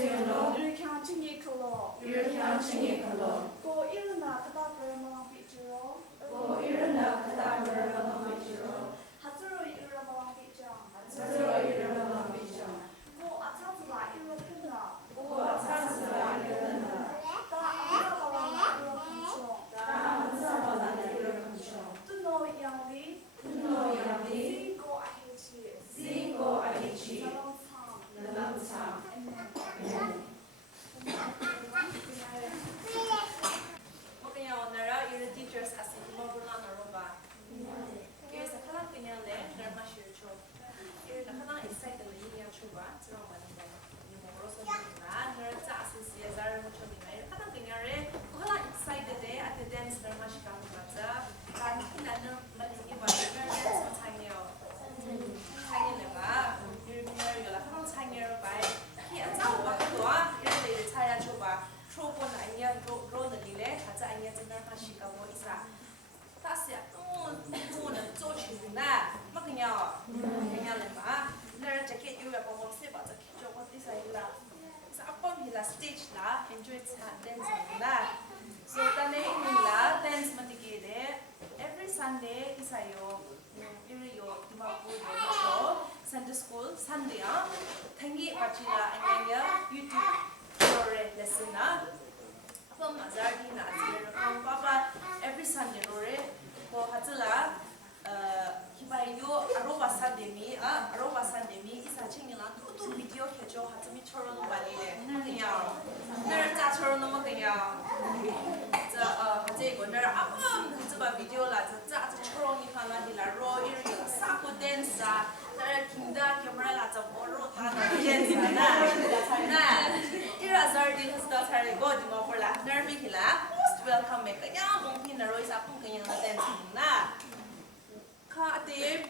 Sino, 이렇게 한 층이 클로. 이렇게 한층이 걸러. 고 일어나 그다 그러면 비주로. 고 일어나 그다 그러면 비주로. 하트로 일어나 비주로. 스스로 일어나면 비죠. 고 아차즈라 일어나. 고 아차스라 일어나. 다 아차즈라 일어나. 나 안사바나 일어나죠. 뚜노 양리. 분노 양리. 고 아히치. 시고 아이치. 나랑상. 나랑상. Makanya onara ira teachers asing mo bulan aroba. Ira sa kalang kanya le nerma shircho. Ira na kalang excited le yiya chuba tsang ba nda. Ni mo rosa na ner ta asin siya zara mo choni na. Ira kalang kanya re kalang excited de attendance nerma shika ba ta. Kan kina ner maligi ba ner dance mo tangyo. Tangyo le ba. Ira ner yo la kalang tangyo ba. Ki atao ba ko ira le tsaya chuba. Tropon anya ro na dile kata anya tenar masika mo isa tasya to na to chuna makanya kanya le ba ler jacket yu ya mo se ba jacket jo ko isa ila sa apon hila stage la enjoy sa dance la so tane hila dance matiki de every sunday isa yo iri yo dimapur de cho Sunday school sunday thangi achila anya YouTube lesson na from Azardi na from Papa every Sunday rore ko hatula hibayo aroba Sunday mi isa chingila to video kejo hatumi choro no bali le kanya ner ta choro no kanya za hate go ner apam hatba video la za choro ni khala dila ro iri sa ko dance ner kinda camera la za oro ta na dance na ira Azardi has got her go di mo porla nermi hila most welcome me kanya mong hinaro isa pong kanya na dance na ka ate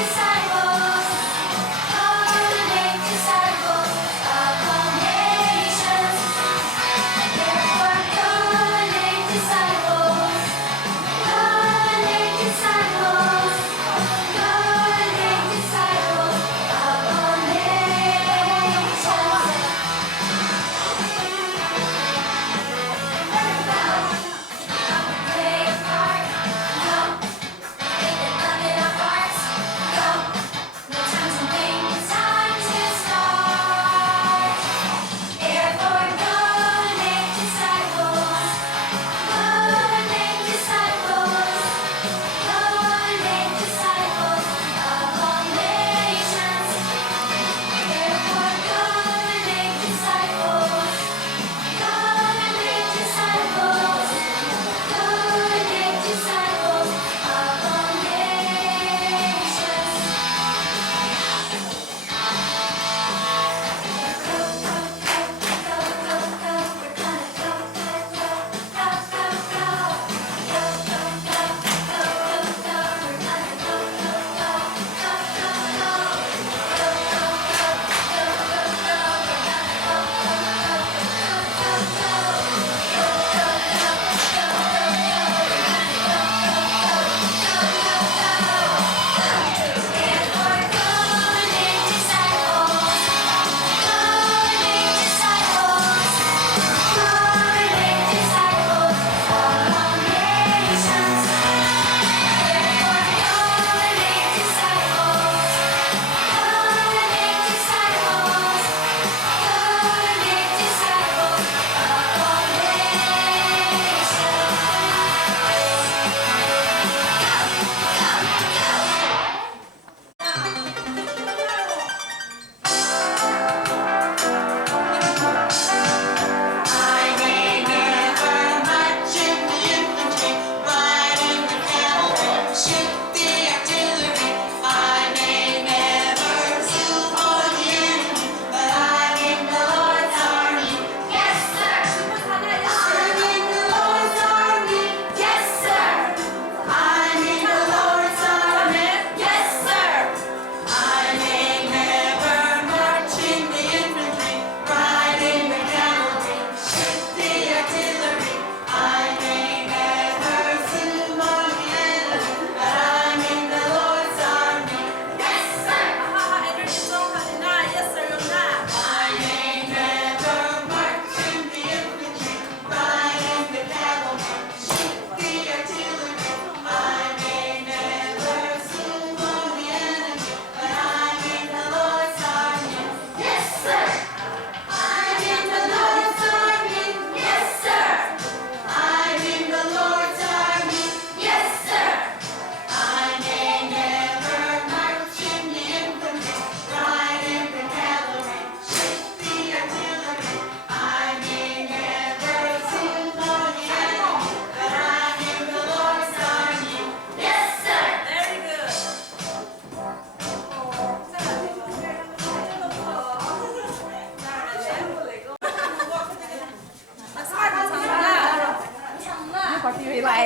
Disciples,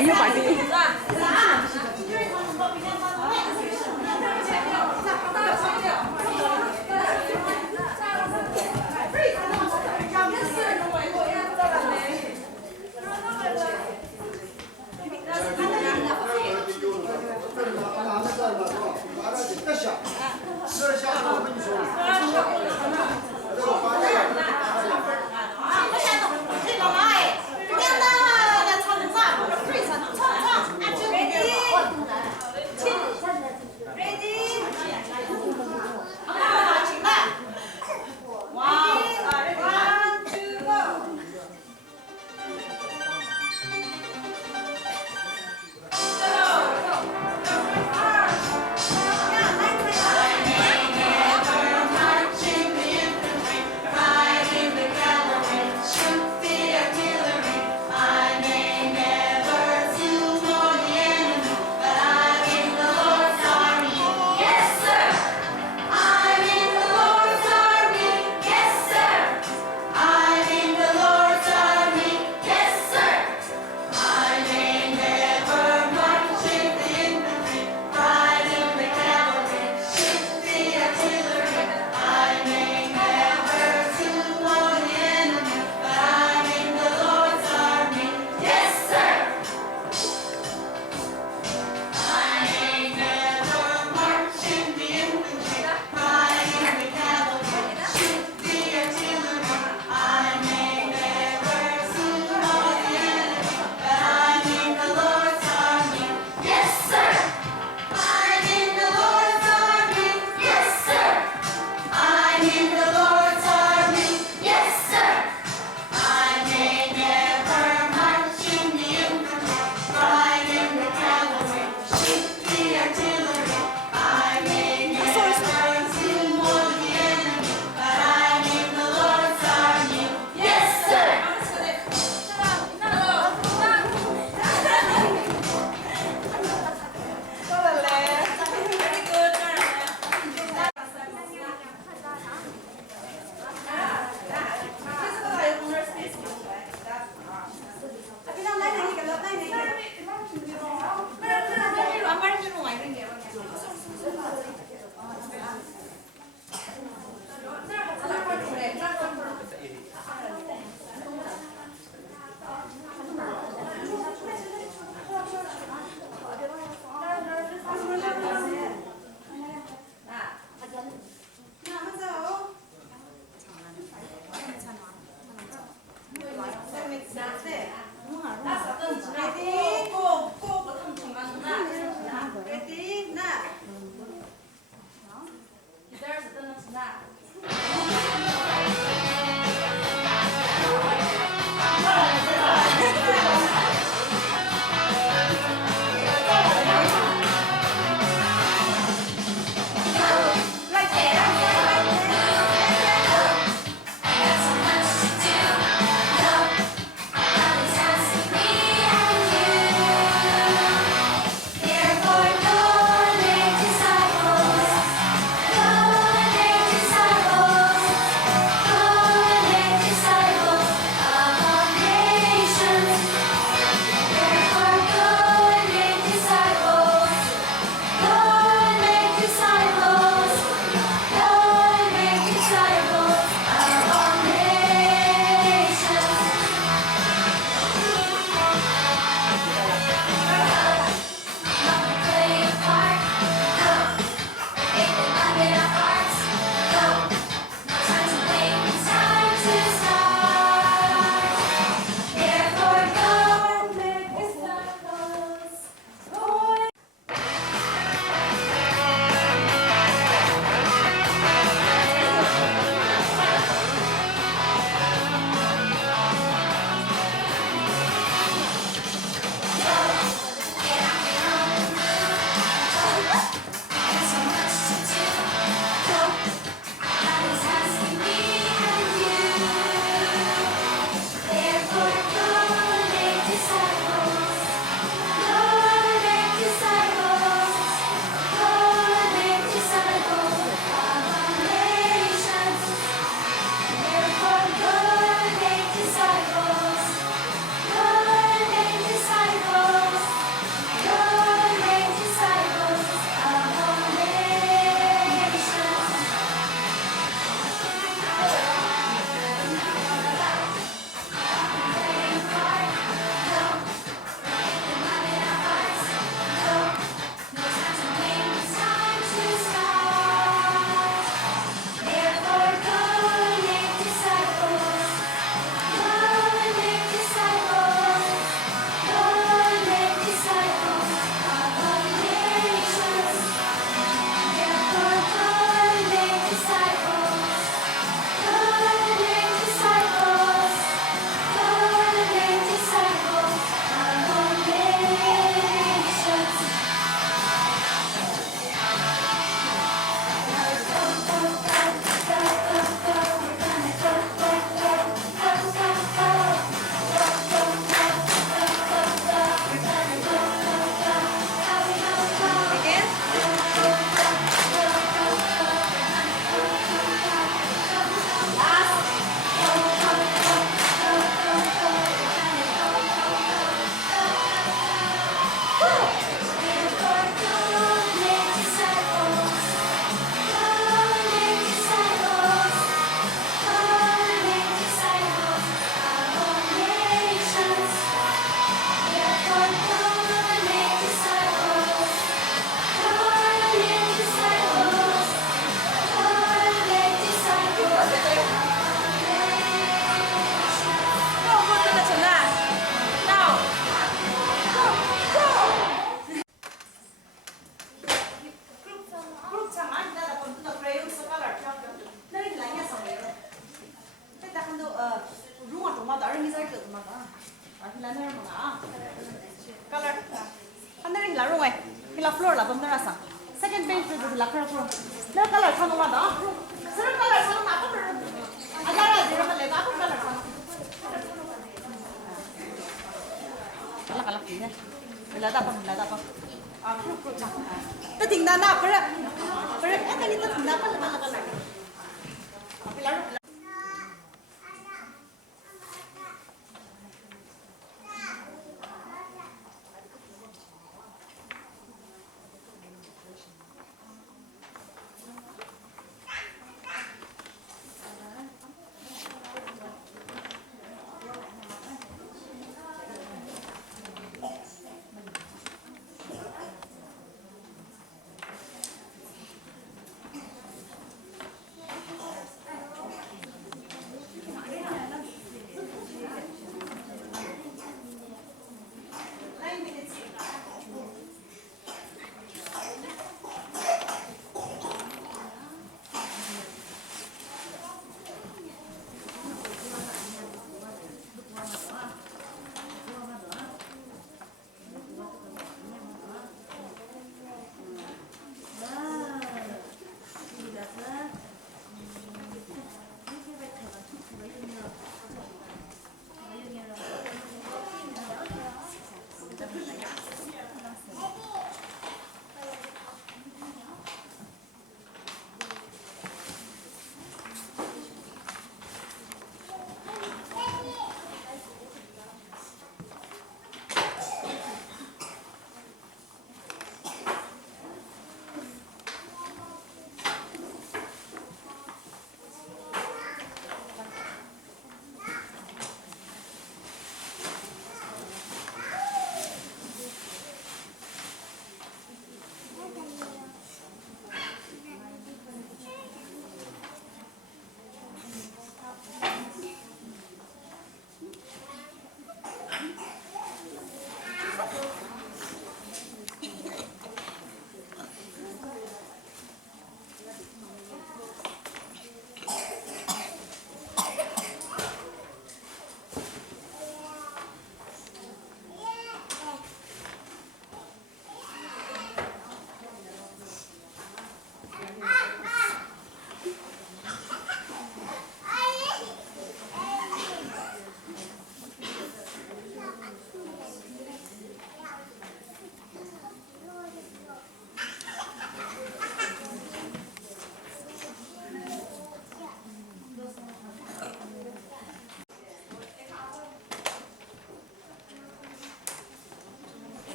이유 많이. color 하늘이 라로에 hilal floor la bom nara sa second page tu la color no color chang wa da sir color chang na ko agara dira ma le ba ko color chang kala kala ni la da pa ah pro chang ta ting na na per ka ni ta ting na pa la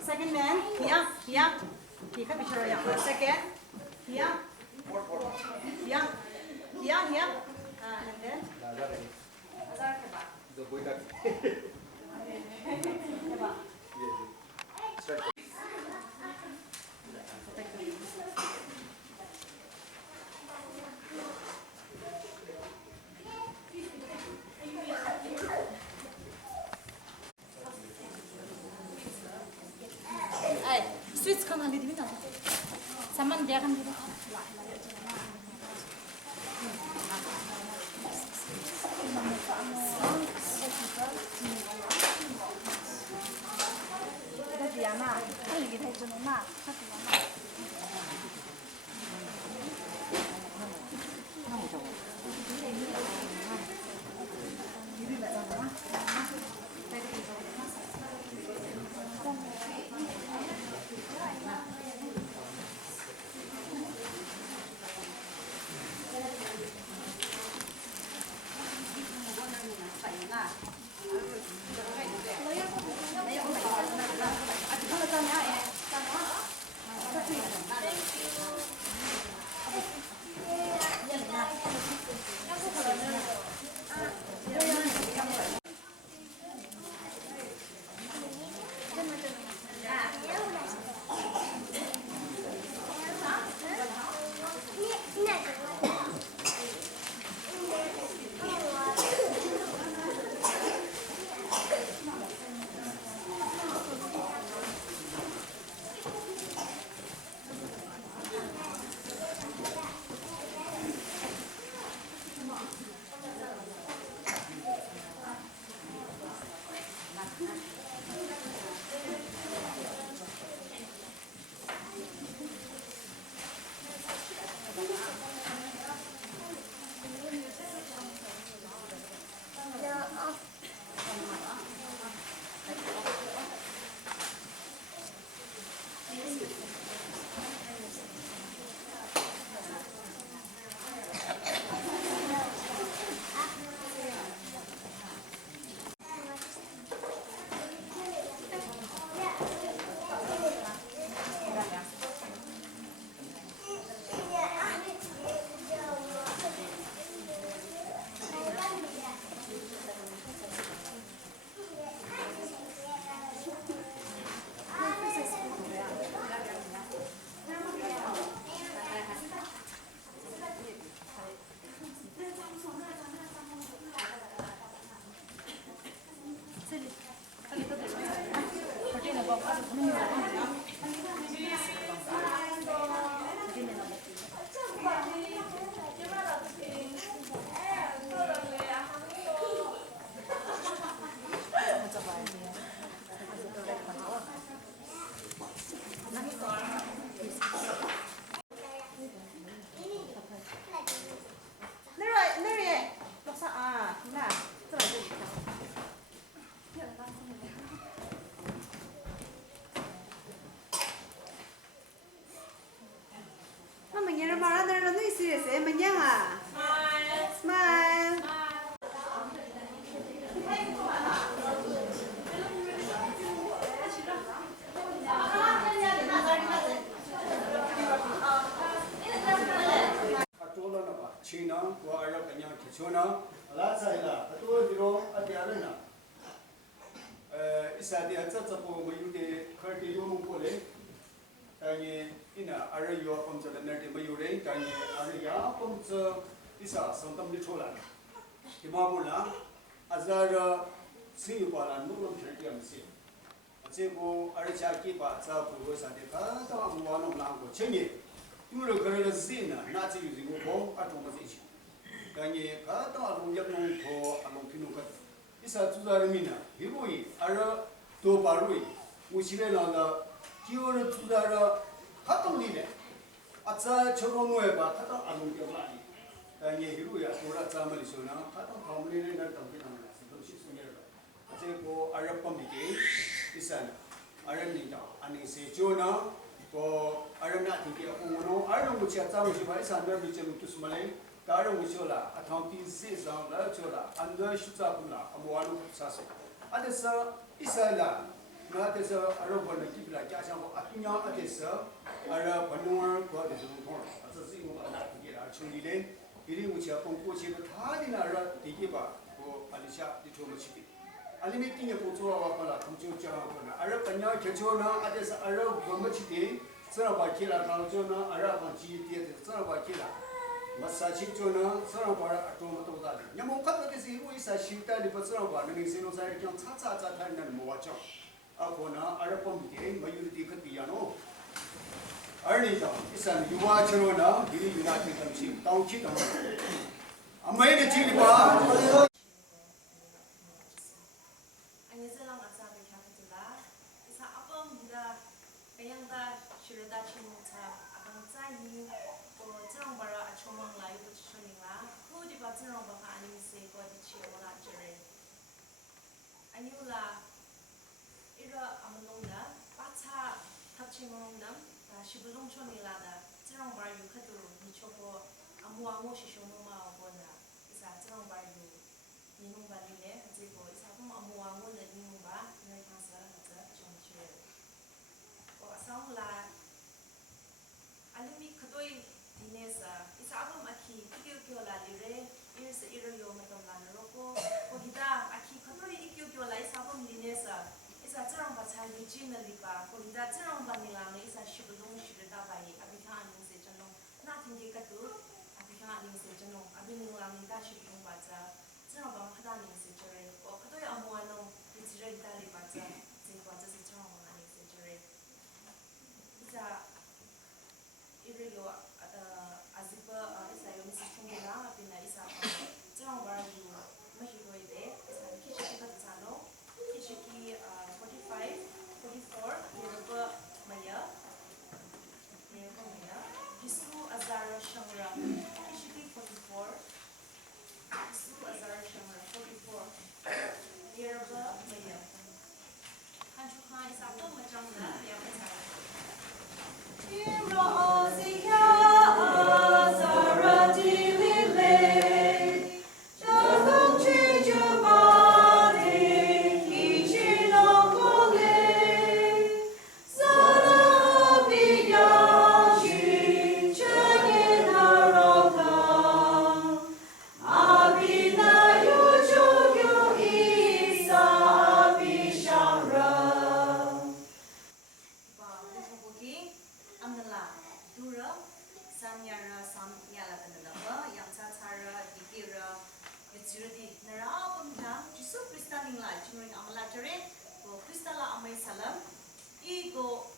Second man, here. He can be sure, yeah. Second, here. And then. Switch kan handi dibi na. Saman dia kan dibi. Kita dia na, kan lagi thay chun na, kan dia na. Phải 내려 loksa 나这来这里 那么年人马上那人内是谁么样啊 ？Smile。China, who are up in Kichona, Alasaila, a tour below at the arena. It's at the Atsapo, where you did Kurti Yomukole, Tanya, in a area from the Nati Mayure, Tanya, Aria, from the Isa, Santam Litola. Timamula, Azara, Singapore, and Nuru Kirtiam Sea. Sebo, Arichaki, Sapu, Sadeka, one of Lango, Chenny. You look at the Zina, not using home automation. Kanye, Kata, Alunyaku, or Alukinuka. It's a Tudarimina, Hirui, Ara, Tobarui, which then on the Kura Tudara, Hatam Lide. Atsa Choronueva, Kata Alunyaku. Kanye, Hiruya, Tura Tamarisona, Kata Kamlin, and Tampina, so she's near. Ateko, Arapamike, is an Aranita, and he says, Jonah. For I am not thinking of Uno, I don't which are some of my son, which to Smale, Tara Wichola, accounting says on La Chola, and the Shutapula, a one of Sasso. Others is a land, not as a Araban, keep like Jashan, Akina, Adessa, Arab, Panua, God is on as a single get actually then, eating which are composed with hard in Arab, the giver, or Alicia, the Tomachi. Eliminating a photo of a computer, Arab and now Kachona, others Arab Gomachiti, Saraba Killa, Kaljona, Arab and G. Saraba Killa, Masachi Jona, Sarabara, Tomato Dali. Yamoka is who is a shooter, the Pasaraba, and is in Osaka, Tata, and Moacha. Akona, Arab Pompe, Mayuriti Katiano. Arnita is an Yuachona, the United Country, Town Chicken. I made a chili bar. Anula ira amanona pacha tapchimongna shibulong chonilada zerong bar yu khatu ni chopo amwa mo shishono ma obona isa zerong bar yu ninung ba lile jebo isa pum amwa mo le ninung ba nei khasa khata chonche o asang la alimi khatoi dinesa isa apum akhi kikyo la lire is ira yo matom la roko o hita akhi khatoi ikyo la isa pum dinesa isa zerong ba chai yu chin na lipa ko hita zerong ba nila me isa shibulong shibeta ba yi abikha aning se chanong na thingi katu abikha aning se chanong abin la me ta shibulong ba cha zerong ba khada aning se chore o khatoi amwa no hijre ta lipa cha jin ba cha se zerong ba aning se chore isa ira yo azipa isa yo misi chungela apina isa zerong ba yu mahi roi de isa kichi ka tsano kichi 45 44 yeroba maya Hisu Azara Shamra kichi 44 Hisu Azara Shamra 44 yeroba maya Hanchu Khan isa to machangna ya pacha Imra Ozia Azara Dilile Jagam Chijabadi Kichinokole Sana Biyashi Chaginaroka Abina Yuchugyu Isa Bishara Buki Amnala Dura Sanyara Samyala Kanadaba Yamsa Tara Dikira Vichurdi Nara Pumta Jisu Krista Ningla Chimuring Amala Jare Kristala Amay Salam 이거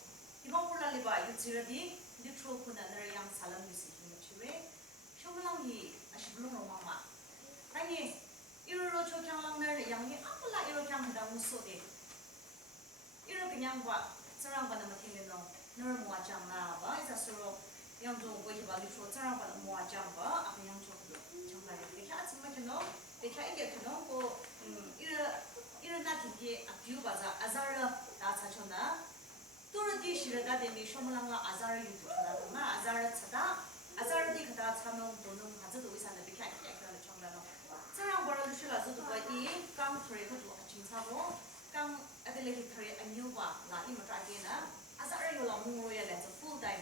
이번 폴라리바 유지라디 리트로 코나를 양 살람 유시키는 치외 쇼물랑이 아시블롱 로마마 아니 이로로 초창랑을 양이 아무라 이렇게 한다 무소데 이로 그냥 봐 저랑 받는 material 너를 모아장나 봐 이사스로 양도 거기 봐 리트로 저랑 받는 모아장 봐 앞에 양쪽도 정말 이렇게 아침에 그노 이렇게 이게 그노 고 이런 나티게 아뷰 바자 아자르 다 차쳤나 또르디 시르다 데미 쇼물랑라 아자르 유부라나 아자르 차다 아자르디 그다 차명 도는 가져도 의사는 이렇게 약간 정말로 저랑 벌어 주실라서도 거기 깡 트레도 진짜로 깡 아들레기 트레 안유바 라 이모타게나 아자르 요라 무로야 레서 풀 타임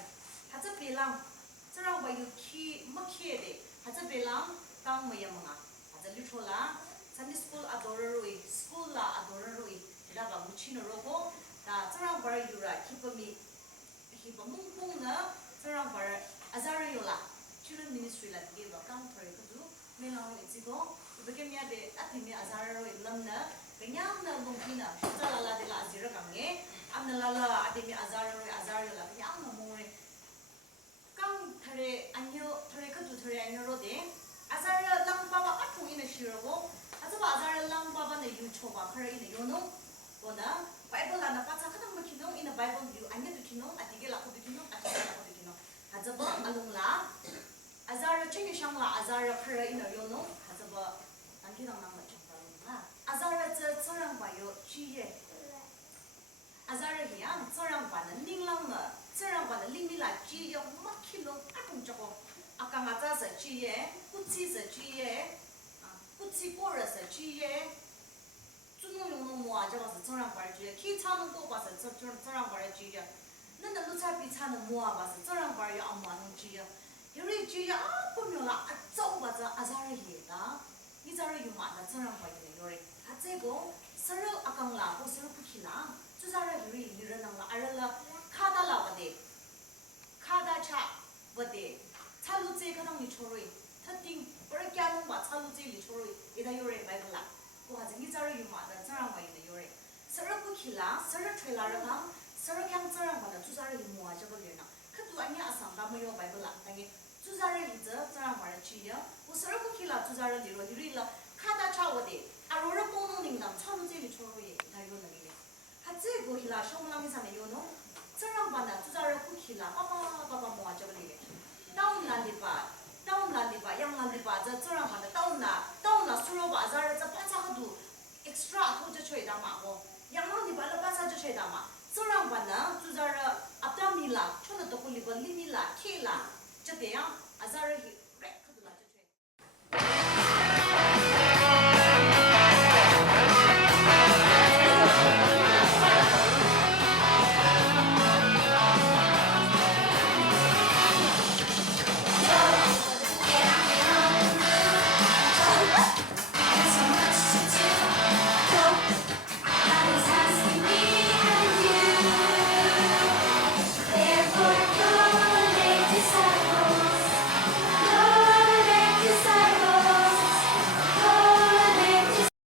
하자 빌랑 저랑 봐 유키 마키에데 하자 빌랑 깡 뭐야마 하자 리트로라 산디 스쿨 아도르루이 스쿨라 아도르루이 라바 무치노로고 다 저랑 봐 유라 키퍼미 키퍼 뭉뭉나 저랑 봐 아자르 요라 children ministry la give a counter kadu melang ichigo bekemya de atimi azaro lamna kenyamna longkina shalala de la azira kange amna lala atimi azaro la kenyamna more kang thare anyo thare kadu thare anyo ro de azara lang baba atu ina shirogo azaba azara lang baba ne yu choba khare ina yono bona bible la na pacha kadang makino ina bible yu anya tu kino atige la ko kino atige la ko kino azaba alungla azara chingi shangla azara khara ina yono hazaba angirang nang changpa azara cha chorang ba yo chiye azara hiya chorang ba na ninglang na chorang ba na lingmila chi yo makhilo atung chako akanga cha sa chiye kuchi sa chiye kuchi pora sa chiye chunu yono mo aja ba sa chorang ba chiye ki chanu ko ba sa chorang ba chiye nanda lucha pi chanu mo ba sa chorang ba yo amma nong chiye 여기 지야 보면라 아쩌바자 아자르히다 이자르 유마다 저랑 봐이네 요리 아제고 서로 아강라 고 서로 쿠키나 주자르 유리 일어나라 알라 카다라 바데 카다차 바데 차루제 가당 리초로이 터팅 버럭야는 바 차루제 리초로이 이다 요리 바이블라 고 하지 이자르 유마다 저랑 봐이네 요리 서로 쿠키라 서로 트레라가 서로 그냥 저랑 봐다 주자르 유모아 저거리나 그도 아니야 아상다 뭐요 바이블라 당에 주자를 이제 저랑 말했지요. 우스를 쿠키라 주자를 리로리라 카다 차오데 아로르 꼬노닝담 차무제리 초로이 다이로나게 같이 고힐라 쇼물랑이 사네 요노 저랑 바나 주자를 쿠키라 빠빠빠빠 모아져버리게 다운란디바 양란디바 저랑 바나 다운나 수로바 자르 저 파차가도 엑스트라 토저 쳐이다마고 양란디바 파차저 쳐이다마 저랑 바나 주자를 앞담밀라 촌도 돌리버 리밀라 케라 저대야 아자르히